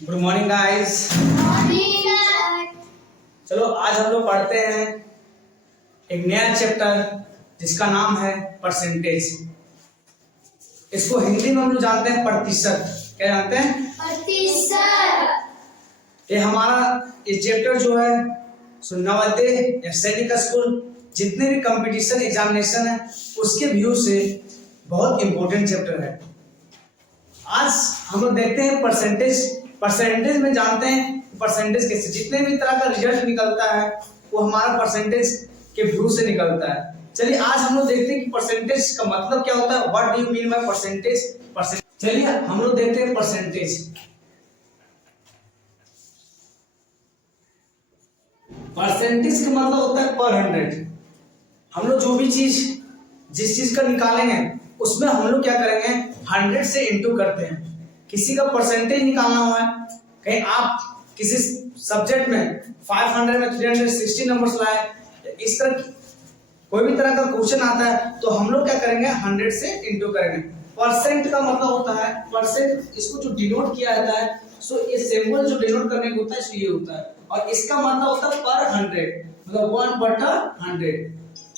Good morning guys. चलो आज हम लोग पढ़ते हैं एक नया चैप्टर जिसका नाम है परसेंटेज। इसको हिंदी में हम लोग जानते हैं प्रतिशत। क्या जानते हैं? प्रतिशत। ये हमारा ये चैप्टर जो है नवोदय या सैनिक स्कूल जितने भी कंपटीशन एग्जामिनेशन है उसके व्यू से बहुत इंपॉर्टेंट चैप्टर है। आज हम लोग देखते हैं परसेंटेज में जानते हैं परसेंटेज कैसे जितने भी तरह का रिजल्ट निकलता है वो हमारा परसेंटेज के व्यू से निकलता है। चलिए आज हम लोग देखते हैं कि परसेंटेज का मतलब क्या होता है। What do you mean by percentage. चलिए हम लोग देखते हैं परसेंटेज। परसेंटेज का मतलब होता है पर 100। हम लोग जो भी जिस चीज का निकालेंगे उसमें हम लोग क्या करेंगे 100 से इंटू करते हैं। किसी का परसेंटेज निकालना हुआ है, कहीं आप किसी सब्जेक्ट में 500 में 360 नंबर्स लाए, इस तरह कोई भी तरह का क्वेश्चन आता है तो हम लोग क्या करेंगे 100 से इंटू करेंगे। परसेंट का मतलब होता है परसेंट, इसको जो डिनोट किया जाता है सो ये सिंबल जो डिनोट करने को होता है ये होता है और इसका मतलब होता है पर 100 मतलब 1/100।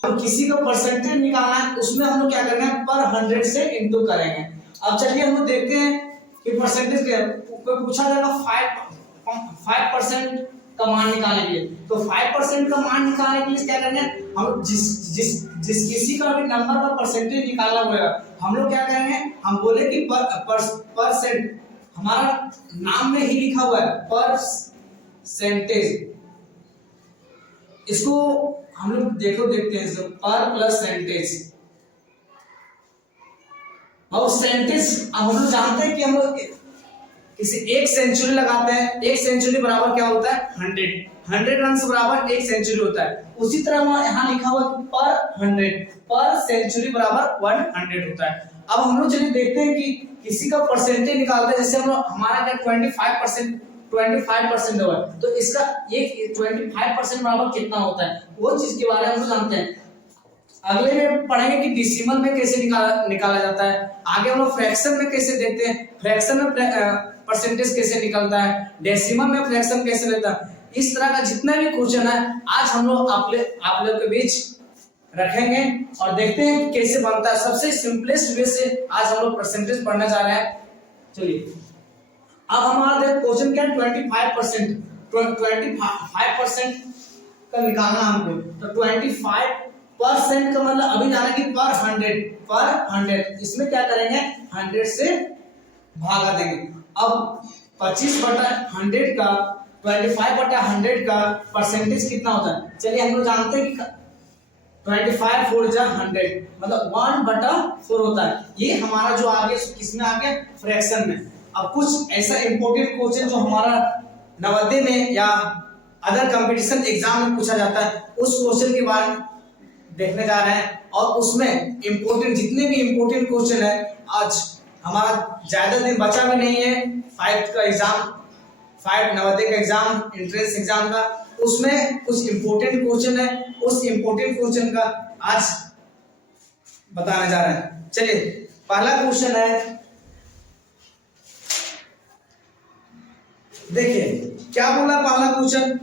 तो किसी का परसेंटेज निकालना है उसमें हम लोग क्या करेंगे पर 100 से इंटू करेंगे। अब चलिए हम लोग देखते हैं कि परसेंटेज क्या कोई पूछा जाएगा 5% का मान निकालने के लिए, तो 5% का मान निकालने के लिए क्या करेंगे हम जिस किसी का भी नंबर का परसेंटेज निकालना होगा हम लोग क्या करेंगे, हम बोले कि परसेंट हमारा नाम में ही लिखा हुआ है परसेंटेज। इसको हम लोग देखते हैं पर प्लस सेंटेज और सेंटेज। अब हम लोग जानते हैं कि हम लोग किसी एक सेंचुरी लगाते हैं, एक सेंचुरी बराबर क्या होता है 100 रन बराबर एक सेंचुरी होता है। उसी तरह यहाँ लिखा हुआ कि पर 100 पर सेंचुरी बराबर 100 होता है। अब हम लोग चलिए देखते हैं कि किसी का परसेंटेज निकालते हैं। जैसे हम लोग हमारा क्या 25% हुआ है तो इसका ये 25% बराबर कितना होता है वो चीज के बारे में हम लोग जानते हैं। अगले में पढ़ेंगे कि डेसिमल में कैसे निकाला जाता है। आगे हम लोग फ्रैक्शन में कैसे देखते हैं, फ्रैक्शन में परसेंटेज कैसे निकलता है, डेसिमल में फ्रैक्शन कैसे लेता है। इस तरह का जितना भी क्वेश्चन है आज हम लोग आप लोग के बीच रखेंगे और देखते हैं कैसे बनता है। सबसे सिंपलेस्ट वे से आज हम लोग परसेंटेज पढ़ना चाह रहे हैं। चलिए अब हमारा क्वेश्चन क्या है 25% का निकालना हमको। तो 25% का मतलब अभी जाना कि पर 100 इसमें क्या करेंगे 100 से भागा देंगे। अब 25/100 का 25/100 का परसेंटेज कितना होता है। चलिए हम लोग जानते हैं कि 25 4 जा 100 मतलब 1/4 होता है। ये हमारा जो आगे किसमें आ गया फ्रैक्शन में। अब कुछ ऐसा इंपॉर्टेंट क्वेश्चन जो हमारा नवोदय में या अदर कंपटीशन एग्जाम में पूछा जाता है उस क्वेश्चन के बारे में देखने जा रहे हैं और उसमें इंपॉर्टेंट जितने भी इंपॉर्टेंट क्वेश्चन है आज हमारा ज्यादा दिन बचा भी नहीं है 5 नवोदय का एग्जाम एंट्रेंस एग्जाम का, उसमें कुछ इंपॉर्टेंट क्वेश्चन है उस इंपॉर्टेंट क्वेश्चन का आज बताने जा रहे हैं। चलिए पहला क्वेश्चन है, देखिए क्या बोला पहला क्वेश्चन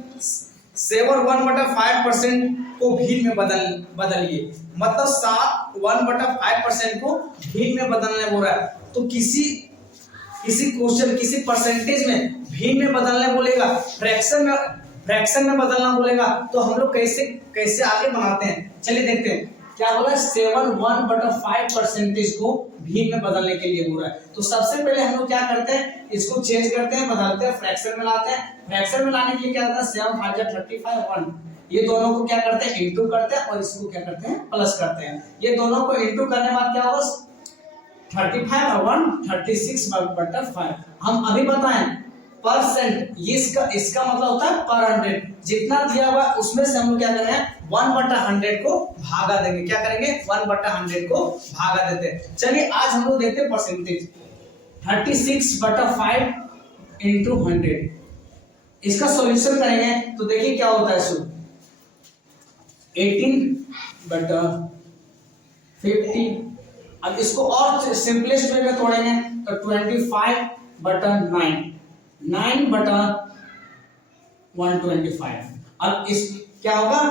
1/5% को भीड़ में बदलिए मतलब 1/5% को भीड़ में बदलने बोल रहा है। तो किसी क्वेश्चन किसी परसेंटेज में भीड़ में बदलने बोलेगा, फ्रैक्शन में बदलना बोलेगा तो हम लोग कैसे आगे बनाते हैं। चलिए देखते हैं क्या बोला 1/5% को भीड़ में बदलने के लिए बोल रहा है। तो सबसे पहले हम लोग क्या करते हैं इसको चेंज करते हैं, बदलते हैं, फ्रैक्शन में लाते हैं। फ्रैक्शन में लाने के लिए क्या होता है 7 5 35 1 ये दोनों को क्या करते हैं इंटू करते हैं और इसको क्या करते हैं प्लस करते हैं। ये दोनों को इंटू करने के बाद क्या होगा 35 और 1 36/5। हम अभी बताएं परसेंट ये इसका मतलब होता है पर 100 जितना दिया हुआ उसमें से हम लोग क्या करेंगे 1/100 को भागा देंगे। क्या करेंगे 1/100 को भागा देते हैं। चलिए आज हम लोग देखते हैं परसेंटेज 36/5 इंटू 100। इसका सॉल्यूशन करेंगे तो देखिए क्या होता है 18/50। अब इसको और सिंपलेस्ट वे में तोड़ेंगे तो 25/9 9/125। अब इस क्या होगा,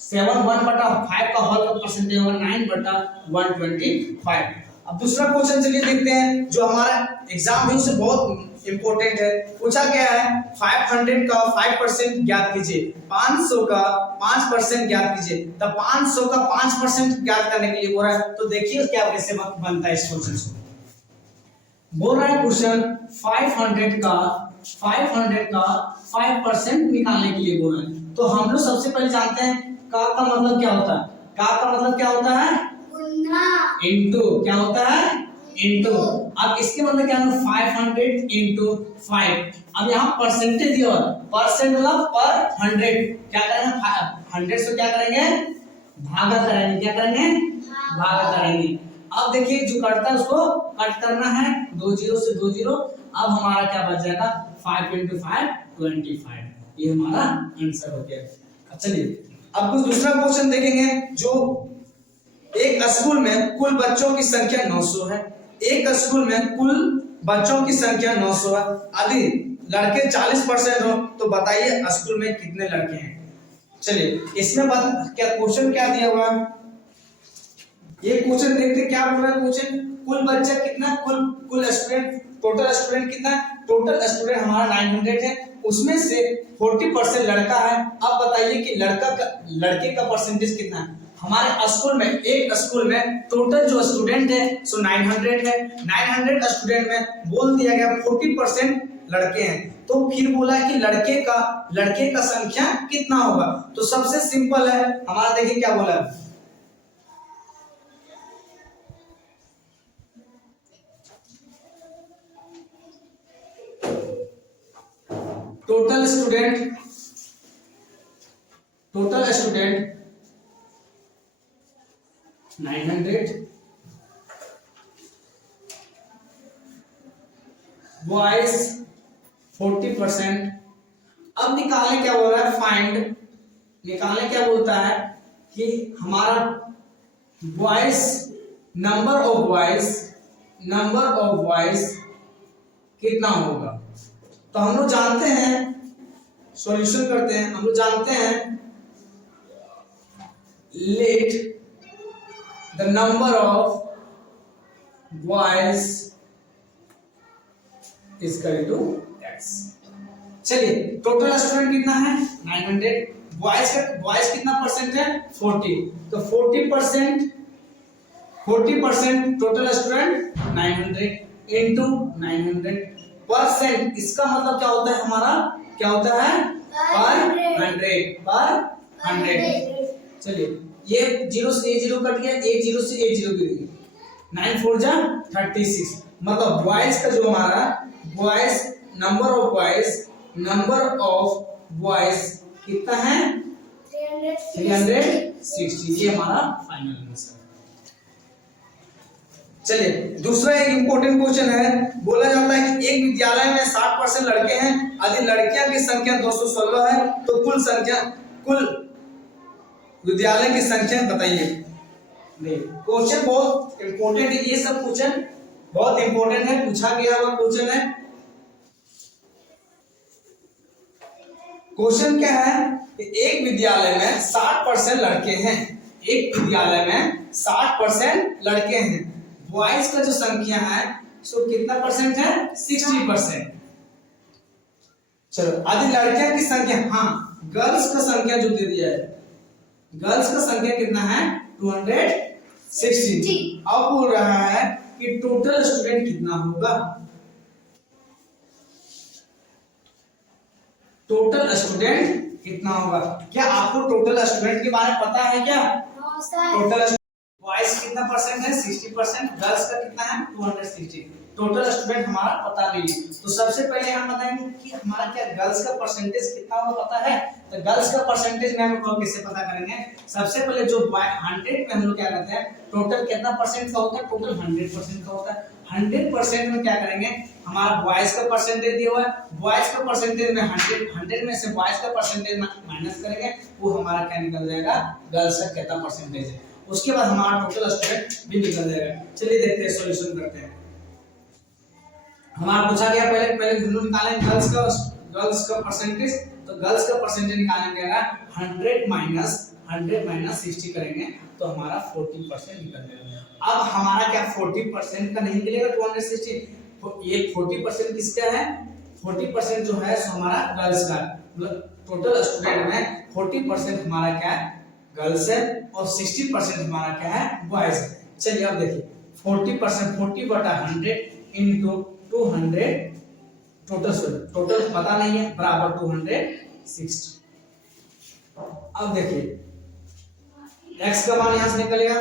7/1/5 का होल का परसेंटेज होगा 9/125। अब दूसरा क्वेश्चन चलिए देखते हैं, जो हमारा एग्जाम है उससे बहुत इंपॉर्टेंट है। पूछा गया है 500 का 5% ज्ञात कीजिए, 500 का 5% ज्ञात कीजिए। तब 500 का 5% ज्ञात करने के लिए बोल रहा है, तो देखिए क्या कैसे बनता है इस क्वेश्चन से। बोल रहा है क्वेश्चन 500 का 5% निकालने के लिए बोल रहे हैं। तो हम लोग सबसे पहले जानते हैं का मतलब क्या होता है। का मतलब क्या होता है, इनटू। क्या होता है, इनटू। अब इसके मतलब क्या है, 500 × 5। अब यहाँ परसेंटेज दिया हुआ, परसेंट मतलब पर 100। क्या करेंगे, 100 से क्या करेंगे, भागा करेंगे। क्या करेंगे, भागा करेंगे। अब देखिए जो कटता है उसको कट करना है, 2 0 से 2 0। अब हमारा क्या बच जाएगा, 5 × 5 25। ये हमारा आंसर हो गया। चलिए अब कुछ दूसरा क्वेश्चन देखेंगे। जो एक स्कूल में कुल बच्चों की संख्या 900 है। एक स्कूल में कुल बच्चों की संख्या 900 है। यदि लड़के 40% हो तो बताइए स्कूल में कितने लड़के हैं। चलिए इसमें क्या क्वेश्चन क्या दिया हुआ है, ये क्वेश्चन देखते क्या बोल रहा है क्वेश्चन। कुल बच्चा कितना, कुल स्टूडेंट, टोटल स्टूडेंट कितना है, टोटल स्टूडेंट हमारा 900 है। उसमें से 40% लड़का है। अब बताइए कि लड़के का परसेंटेज कितना है। हमारे स्कूल में, एक स्कूल में टोटल जो स्टूडेंट है सो 900 है। 900 स्टूडेंट में बोल दिया गया 40% लड़के हैं। तो फिर बोला कि लड़के का संख्या कितना होगा। तो सबसे सिंपल है हमारा, देखिए क्या बोला, टोटल स्टूडेंट 900, बॉयज 40%। अब निकालने क्या बोल रहा है, फाइंड। निकालने क्या बोलता है कि हमारा बॉयज, नंबर ऑफ बॉयज कितना होगा। तो हम लोग जानते हैं, सॉल्यूशन करते हैं। हम लोग जानते हैं let the number of boys is equal to x। चलिए टोटल स्टूडेंट कितना है 900, बॉयज कितना परसेंट है 40। तो 40% टोटल स्टूडेंट 900 इंटू 900 परसेंट। इसका मतलब क्या होता है, हमारा क्या होता है, पर 100। चलिए ये 0 से 0 कट गया, 1 0 से 1 0 गिर गया, 9 4 जा 36। मतलब बॉयज का जो हमारा बॉयज, नंबर ऑफ बॉयज कितना है 360। ये हमारा फाइनल आंसर। चलिए दूसरा एक इंपॉर्टेंट क्वेश्चन है। बोला जाता है कि एक विद्यालय में 60% लड़के हैं। यदि लड़कियां की संख्या 216 है तो कुल विद्यालय की संख्या बताइए। क्वेश्चन बहुत इंपॉर्टेंट है, ये सब क्वेश्चन बहुत इंपॉर्टेंट है, पूछा गया हुआ क्वेश्चन है। क्वेश्चन क्या है कि एक विद्यालय में 60% लड़के हैं। एक विद्यालय में 60% लड़के हैं। बॉयज का जो संख्या है सो कितना परसेंट है 60%। चलो यदि लड़कियों की संख्या, हाँ गर्ल्स का संख्या जो दे दिया है, गर्ल्स का संख्या कितना है 260। अब बोल रहा है कि टोटल स्टूडेंट कितना होगा। टोटल स्टूडेंट कितना होगा, क्या आपको टोटल स्टूडेंट के बारे में पता है क्या। टोटल बॉयज कितना परसेंट है 60%, गर्ल्स का कितना है 260। टोटल स्टूडेंट हमारा पता नहीं है। तो सबसे पहले हम बताएंगे कि हमारा क्या गर्ल्स का परसेंटेज कितना होगा पता है। तो गर्ल्स का परसेंटेज में हम लोग कैसे पता करेंगे। सबसे पहले जो 100 में हम लोग क्या करते हैं, टोटल कितना परसेंट का होता है, टोटल 100% का होता है। 100% में क्या करेंगे, हमारा बॉयज का परसेंटेज दिया हुआ है, बॉयज का परसेंटेज में 100 में से बॉयज का परसेंटेज माइनस करेंगे, वो हमारा क्या निकल जाएगा, गर्ल्स का कितना परसेंटेज है। उसके बाद हमारा टोटल स्टूडेंट भी निकल जाएगा। चलिए देखते हैं, सॉल्यूशन करते हैं। हमारा पूछा गया पहले पहले दोनों निकालें गर्ल्स का परसेंटेज, तो गर्ल्स का परसेंटेज निकालेंगे अगर 100 माइनस 60 करेंगे तो हमारा 40% निकल जाएगा। अब हमारा क्या 40% का नहीं मिलेगा 260, ये 40% किसका है, 40% जो है सो हमारा गर्ल्स का, मतलब टोटल स्टूडेंट में 40% हमारा क्या है गर्ल्स है और 60% हमारा क्या है बॉयज है। चलिए अब देखिए 40% 40/100 इंटू 200 टोटल पता नहीं है बराबर 260। अब देखिए x का मान यहां से निकलेगा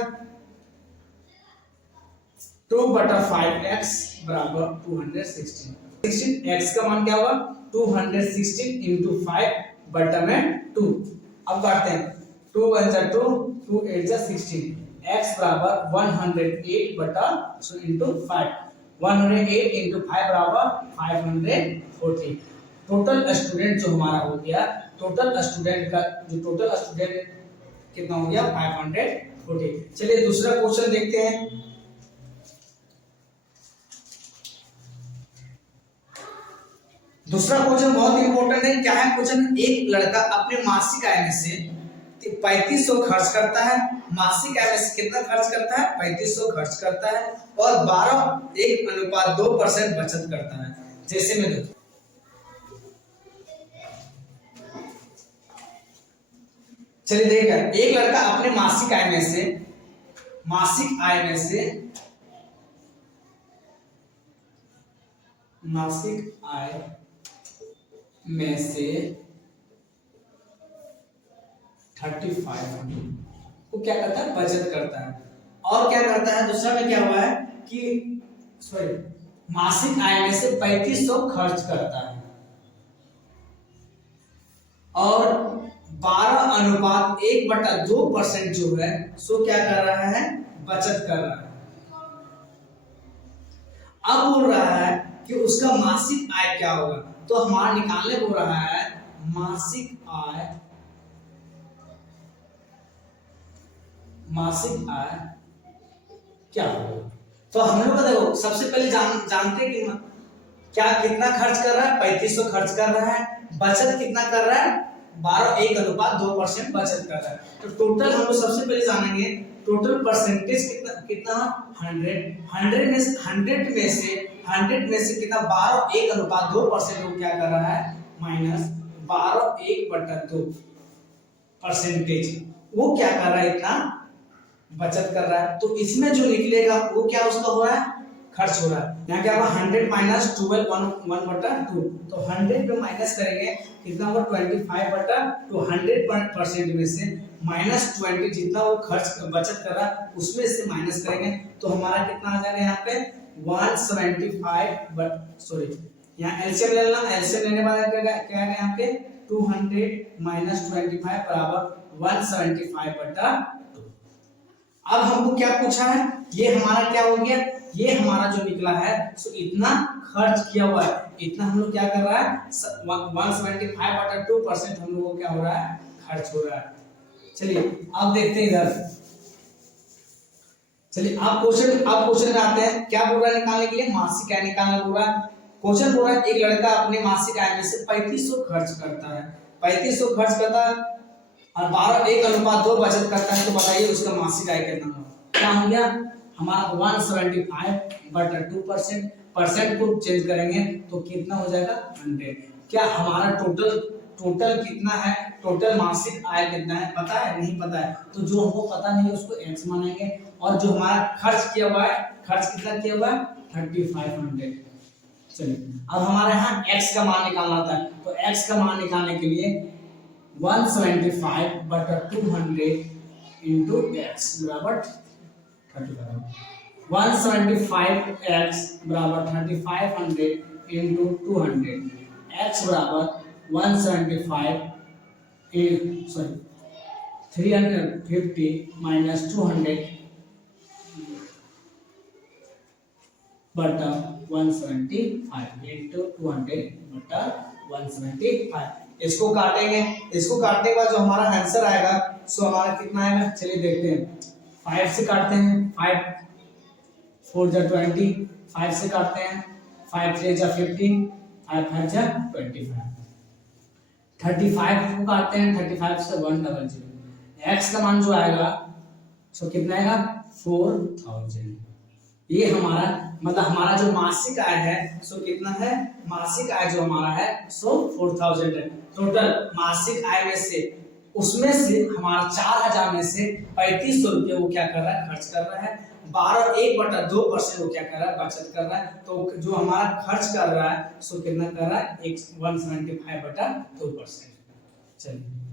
2/5x बराबर 216। 16 x का मान क्या होगा 216 इंटू 5 बटा में 2। अब काटते हैं 2 1 जा 2 2 8 जा 16, x बराबर 108 बटा इंटू 5, 108 इंटू 5 बराबर 540। टोटल स्टूडेंट जो हमारा हो गया, टोटल स्टूडेंट का जो टोटल स्टूडेंट कितना हो गया 540। चलिए दूसरा क्वेश्चन देखते हैं। दूसरा क्वेश्चन बहुत इंपॉर्टेंट है। क्या है क्वेश्चन, एक लड़का अपने मासिक आय में से 3500 खर्च करता है, मासिक आय में से कितना खर्च करता है 3500 खर्च करता है और 12:1:2% बचत करता है। जैसे में देखो चलिए देखिए, एक लड़का अपने मासिक आय में से मासिक आय में से 3500 को क्या करता है बचत करता है, और क्या करता है दूसरा में क्या हुआ है कि सॉरी मासिक आय में से 3500 खर्च करता है और 12:1/2% जो है सो क्या कर रहा है बचत कर रहा है। अब बोल रहा है कि उसका मासिक आय क्या होगा, तो हमारा निकालने बोल रहा है मासिक आय क्या होगा। तो हम लोग का देखो सबसे पहले जानते कि क्या कितना खर्च कर रहा है 3500 खर्च कर रहा है, बचत कितना कर रहा है 12:1:2% बचत कर रहा है। तो टोटल हम लोग सबसे पहले जानेंगे टोटल परसेंटेज कितना 100 में से कितना 12:1:2% वो क्या कर रहा है माइनस 12:1/2% वो क्या कर रहा है इतना बचत कर रहा है। तो इसमें जो निकलेगा वो क्या उसका हो रहा है खर्च हो रहा है। यहाँ क्या होगा 100 माइनस 12 1/2, तो 100 पे माइनस करेंगे कितना होगा 25/2। 100% में से -20 जितना वो खर्च बचत कर रहा है उसमें से माइनस करेंगे तो हमारा कितना आ जाएगा यहाँ पे 175 सॉरी यहाँ एलसीएम ले लेना, एलसीएम लेने वाला क्या है यहाँ पे 200 माइनस 25 बराबर 175/2। अब हमको क्या पूछा है, ये हमारा क्या हो गया, ये हमारा जो निकला है सो इतना खर्च किया हुआ है, इतना हम लोग क्या कर रहा है 175/2% हम लोगों को क्या हो रहा है खर्च हो रहा है। चलिए अब देखते हैं इधर, चलिए आप क्वेश्चन में आते हैं। क्या बोल रहा है निकालने के लिए मासिक आय निकालना बोल रहा है। क्वेश्चन बोल रहा है एक लड़का अपने मासिक आय में से 3500 खर्च करता है, 3500 खर्च करता है और 12:1:2 बचत करता है। तो बताइए उसका मासिक आय कितना होगा। क्या हो गया हमारा 175/2%, परसेंट को चेंज करेंगे तो कितना हो जाएगा 100। क्या हमारा टोटल कितना है, टोटल मासिक आय कितना है पता है नहीं पता है, तो जो हमको पता नहीं है उसको x मानेंगे और जो हमारा खर्च किया हुआ है खर्च कितना किया हुआ है 3500। चलिए अब हमारे यहाँ x का मान निकालना था, तो x का मान निकालने के लिए 175/200 इंटू x बराबर 35। 175x बराबर 3500 इंटू 200, x बराबर 350 माइनस 200 बटा 175 इंटू 200 बटा 175। इसको काटेंगे, इसको काटने के बाद जो हमारा आंसर आएगा सो हमारा कितना आएगा चलिए देखते हैं। 5 से काटते हैं, 5 4 जा 20, 5 से काटते हैं 5 3 जा 15, 5 5 जा 25। 35 को काटते हैं, 35 से 100। x का मान जो आएगा सो कितना आएगा 4000। ये हमारा मतलब हमारा जो मासिक आय है सो कितना है, मासिक आय जो हमारा है सो 4000 है। टोटल मासिक आय में से उसमें से हमारा 4000 में से 3500 रुपये वो क्या कर रहा है, खर्च कर रहा है। 12.1/2% वो क्या कर रहा है, बचत कर रहा है। तो जो हमारा खर्च कर रहा है सो कितना कर रहा है, 175/2%। चलिए